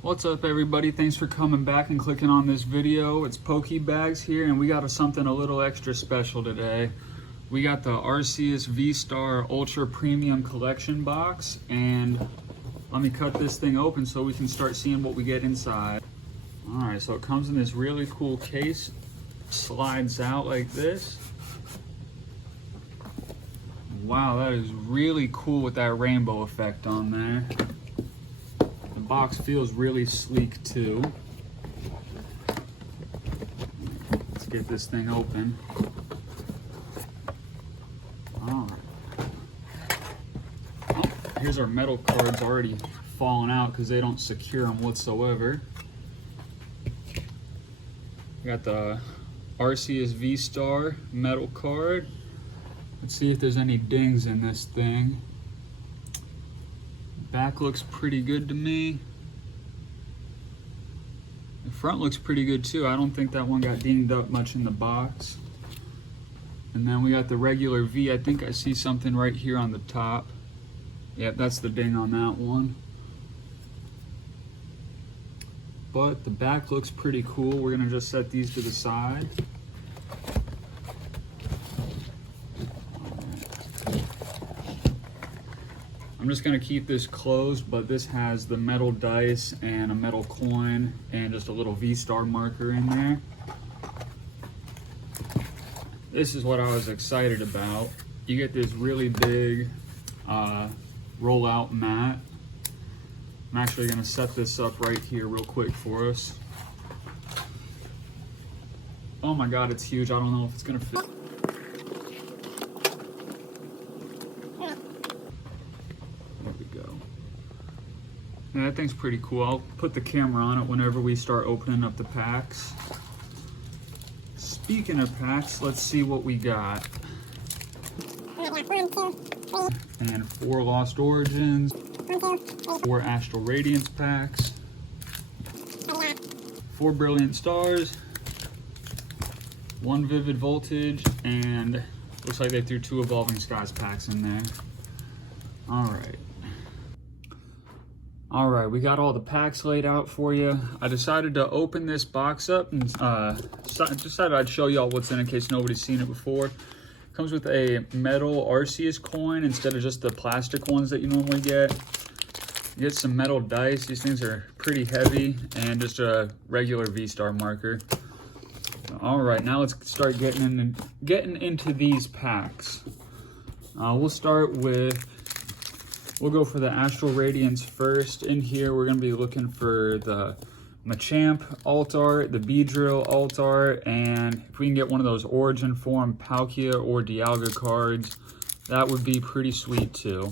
What's up, everybody? Thanks for coming back and clicking on this video. It's Pokebags here, and we got something a little extra special today. We got the Arceus V-Star Ultra Premium Collection box, and let me cut this thing open so we can start seeing what we get inside. Alright, so it comes in this really cool case, slides out like this. Wow, that is really cool with that rainbow effect on there. The box feels really sleek too. Let's get this thing open. Alright. Oh, here's our metal cards already falling out because they don't secure them whatsoever. We got the Arceus V-Star metal card. Let's see if there's any dings in this thing. Back looks pretty good to me. The front looks pretty good too. I don't think that one got dinged up much in the box. And then we got the regular V. I think I see something right here on the top. Yep, that's the ding on that one. But the back looks pretty cool. We're gonna just set these to the side. I'm just gonna keep this closed, but this has the metal dice and a metal coin and just a little V-Star marker in there. This is what I was excited about. You get this really big roll-out mat. I'm actually gonna set this up right here real quick for us. Oh my God, it's huge. I don't know if it's gonna fit. Yeah, that thing's pretty cool. I'll put the camera on it whenever we start opening up the packs. Speaking of packs, let's see what we got. And 4 Lost Origins, 4 Astral Radiance packs, 4 Brilliant Stars, 1 Vivid Voltage, and looks like they threw 2 Evolving Skies packs in there. Alright, we got all the packs laid out for you. I decided to open this box up and decided I'd show y'all what's in case nobody's seen it before. It comes with a metal Arceus coin instead of just the plastic ones that you normally get. You get some metal dice. These things are pretty heavy, and just a regular V-Star marker. Alright, now let's start getting into these packs. We'll go for the Astral Radiance first. In here, we're gonna be looking for the Machamp alt art, the Beedrill alt art, and if we can get one of those Origin Form Palkia or Dialga cards, that would be pretty sweet too.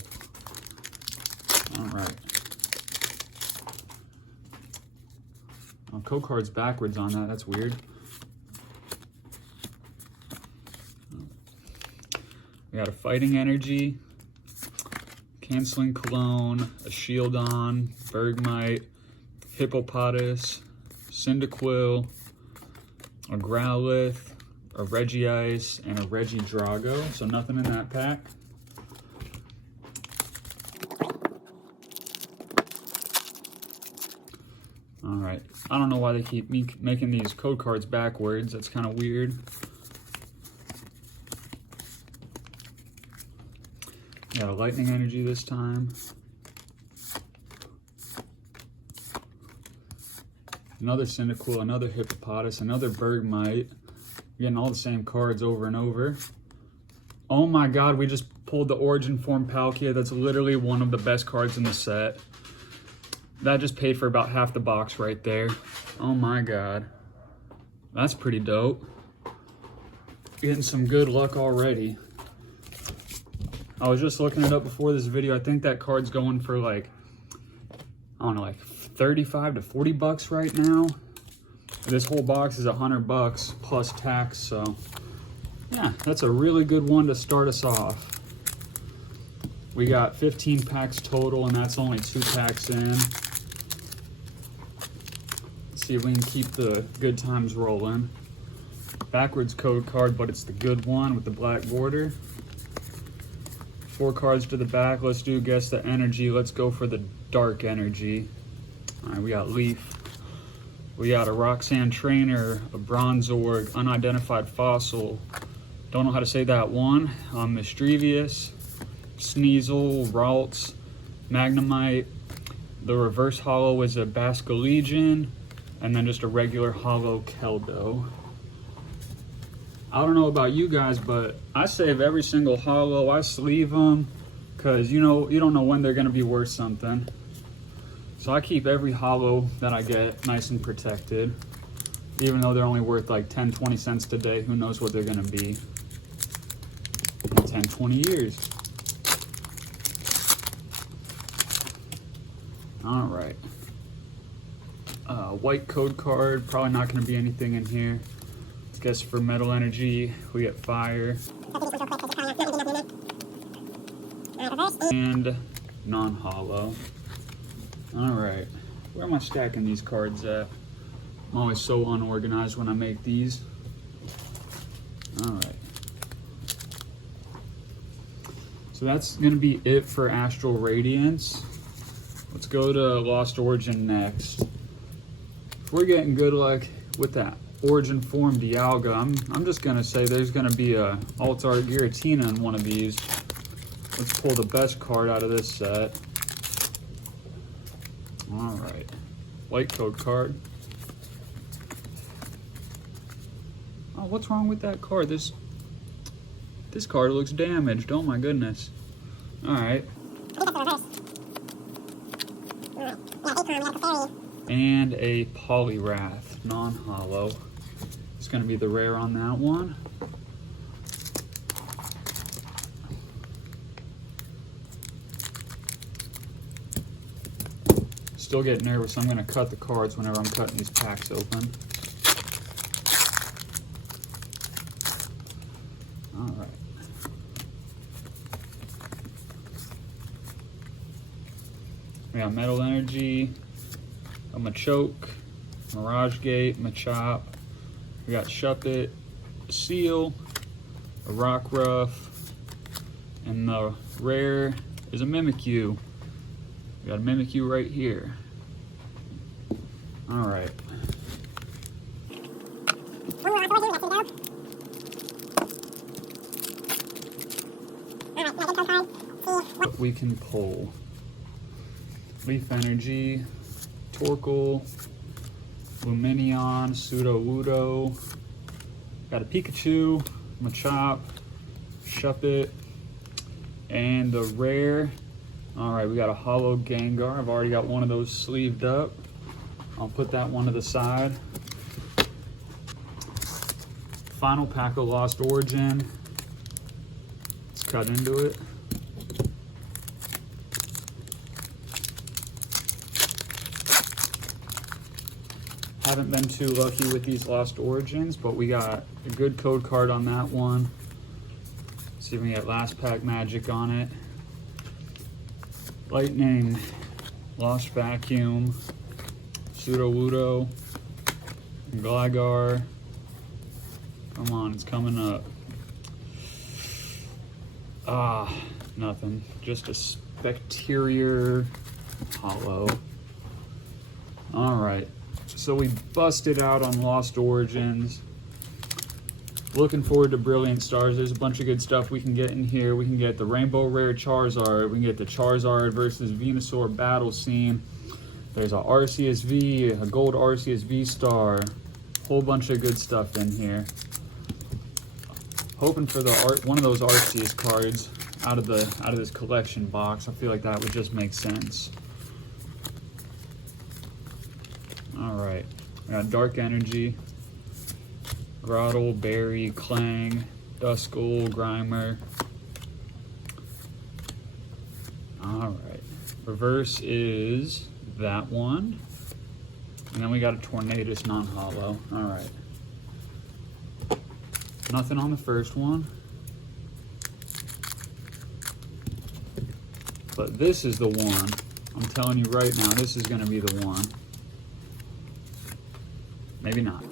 All right. Oh, code card's backwards on that, that's weird. We got a Fighting Energy, Canceling Cologne, a Shieldon, Bergmite, Hippopotas, Cyndaquil, a Growlithe, a Regice, and a Regidrago. So nothing in that pack. Alright, I don't know why they keep making these code cards backwards. That's kind of weird. Got a Lightning Energy this time. Another Cyndaquil, another Hippopotas, another Bergmite. We're getting all the same cards over and over. Oh my God, we just pulled the Origin Form Palkia. That's literally one of the best cards in the set. That just paid for about half the box right there. Oh my God. That's pretty dope. Getting some good luck already. I was just looking it up before this video. I think that card's going for like, I don't know, like 35 to 40 bucks right now. This whole box is $100 plus tax, so yeah, that's a really good one to start us off. We got 15 packs total, and that's only 2 packs in. Let's see if we can keep the good times rolling. Backwards code card, but it's the good one with the black border. 4 cards to the back. Let's do Guess the Energy. Let's go for the Dark Energy. All right, we got Leaf. We got a Roxanne Trainer, a Bronzorg, Unidentified Fossil. Don't know how to say that one. Mischievous, Sneasel, Ralts, Magnemite. The reverse holo is a Basculegion, and then just a regular holo Keldo. I don't know about you guys, but I save every single holo. I sleeve them, because you don't know when they're going to be worth something. So I keep every holo that I get nice and protected. Even though they're only worth like 10, 20 cents today, who knows what they're going to be in 10, 20 years. All right. White code card, probably not going to be anything in here. I guess for Metal Energy, we get Fire. And non-holo. All right. Where am I stacking these cards at? I'm always so unorganized when I make these. All right. So that's going to be it for Astral Radiance. Let's go to Lost Origin next. If we're getting good luck with that Origin form Dialga, I'm just going to say there's going to be a Alt-Art Giratina in one of these. Let's pull the best card out of this set. All right. White code card. Oh, what's wrong with that card? This card looks damaged. Oh my goodness. All right. And a Poliwrath, non-holo. It's going to be the rare on that one. Still get nervous. I'm going to cut the cards whenever I'm cutting these packs open. All right. We got Metal Energy, a Machoke, Mirage Gate, Machop. We got Shuppet, Seal, a Rockruff, and the rare is a Mimikyu. We got a Mimikyu right here. All right. We can pull Leaf Energy, Torkoal, Lumineon, Sudowoodo. Got a Pikachu, Machop, Shuppet, and the rare. All right, we got a holo Gengar. I've already got one of those sleeved up. I'll put that one to the side. Final pack of Lost Origin. Let's cut into it. Haven't been too lucky with these Lost Origins, but we got a good code card on that one. See if we can get last pack magic on it. Lightning, Lost Vacuum, Sudowoodo, Gligar. Come on, it's coming up. Ah, nothing. Just a Specterior holo. All right. So we busted out on Lost Origins. Looking forward to Brilliant Stars. There's a bunch of good stuff we can get in here. We can get the Rainbow Rare Charizard. We can get the Charizard versus Venusaur battle scene. There's a Arceus V, a gold Arceus V-Star. Whole bunch of good stuff in here. Hoping for one of those Arceus cards out of this collection box. I feel like that would just make sense. All right, we got Dark Energy, Grottle, Berry, Clang, Duskull, Grimer. All right, reverse is that one. And then we got a Tornadus non-holo. All right. Nothing on the first one. But this is the one. I'm telling you right now, this is going to be the one. Maybe not.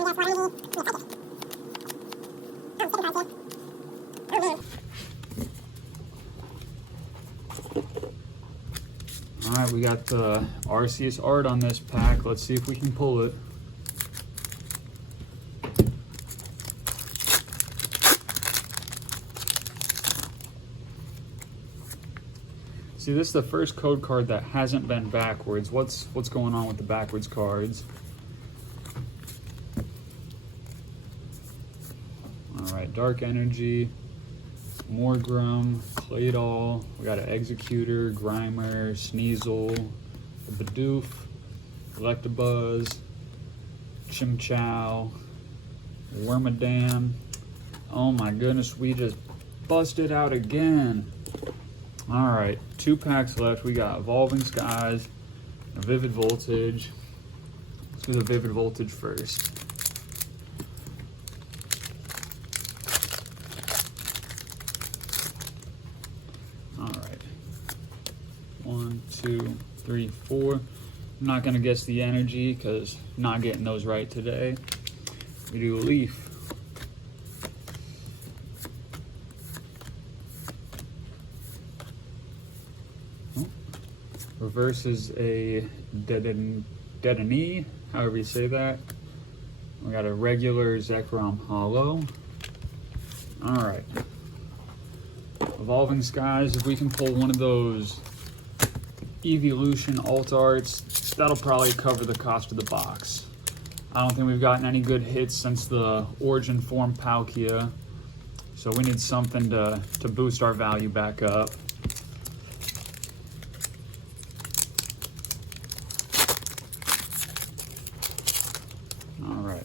All right, we got the Arceus art on this pack. Let's see if we can pull it. See, this is the first code card that hasn't been backwards. What's going on with the backwards cards? All right, Dark Energy, Morgrim, Claydol. We got an Executor, Grimer, Sneasel, Bidoof, Electabuzz, Chimchar, Wormadam. Oh my goodness, we just busted out again. All right, 2 packs left. We got Evolving Skies, a Vivid Voltage. Let's do the Vivid Voltage first. All right, 1, 2, 3, 4. I'm not gonna guess the energy because I'm not getting those right today. We do a Leaf. Reverse is a Dedenne, however you say that. We got a regular Zekrom Hollow. All right. Evolving Skies, if we can pull one of those Evolution alt arts, that'll probably cover the cost of the box. I don't think we've gotten any good hits since the Origin Form Palkia, so we need something to boost our value back up. All right.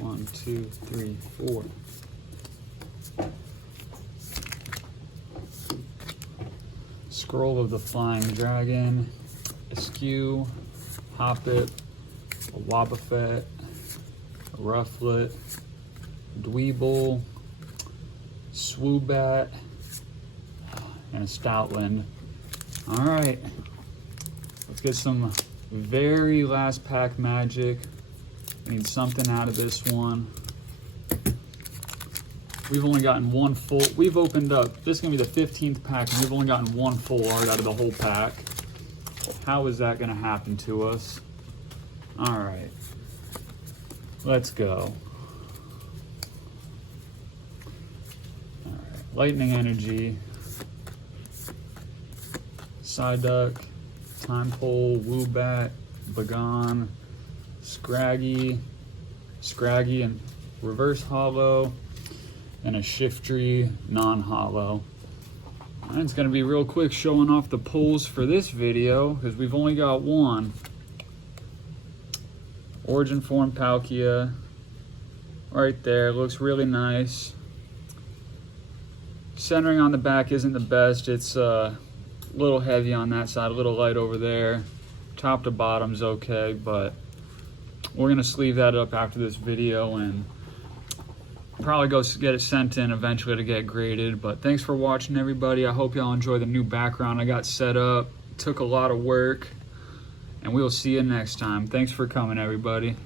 1, 2, 3, 4. Scroll of the Flying Dragon, Askew, Hoppip, a Wobbuffet, a Rufflet, Dweeble, Swoobat, and a Stoutland. All right, let's get some very last pack magic. We need something out of this one. We've only gotten one full, we've opened up, this is gonna be the 15th pack, and we've only gotten one full art out of the whole pack. How is that gonna happen to us? All right, let's go. All right, Lightning Energy, Psyduck, Timepole, Woobat, Bagon, Scraggy, and Reverse Hollow, and a Shiftry non-hollow. And it's gonna be real quick showing off the pulls for this video because we've only got one. Origin Form Palkia, right there, looks really nice. Centering on the back isn't the best. It's a little heavy on that side, a little light over there. Top to bottom's okay, but we're gonna sleeve that up after this video and probably go get it sent in eventually to get graded. But thanks for watching, everybody. I hope y'all enjoy the new background I got set up. Took a lot of work, and we'll see you next time. Thanks for coming, everybody.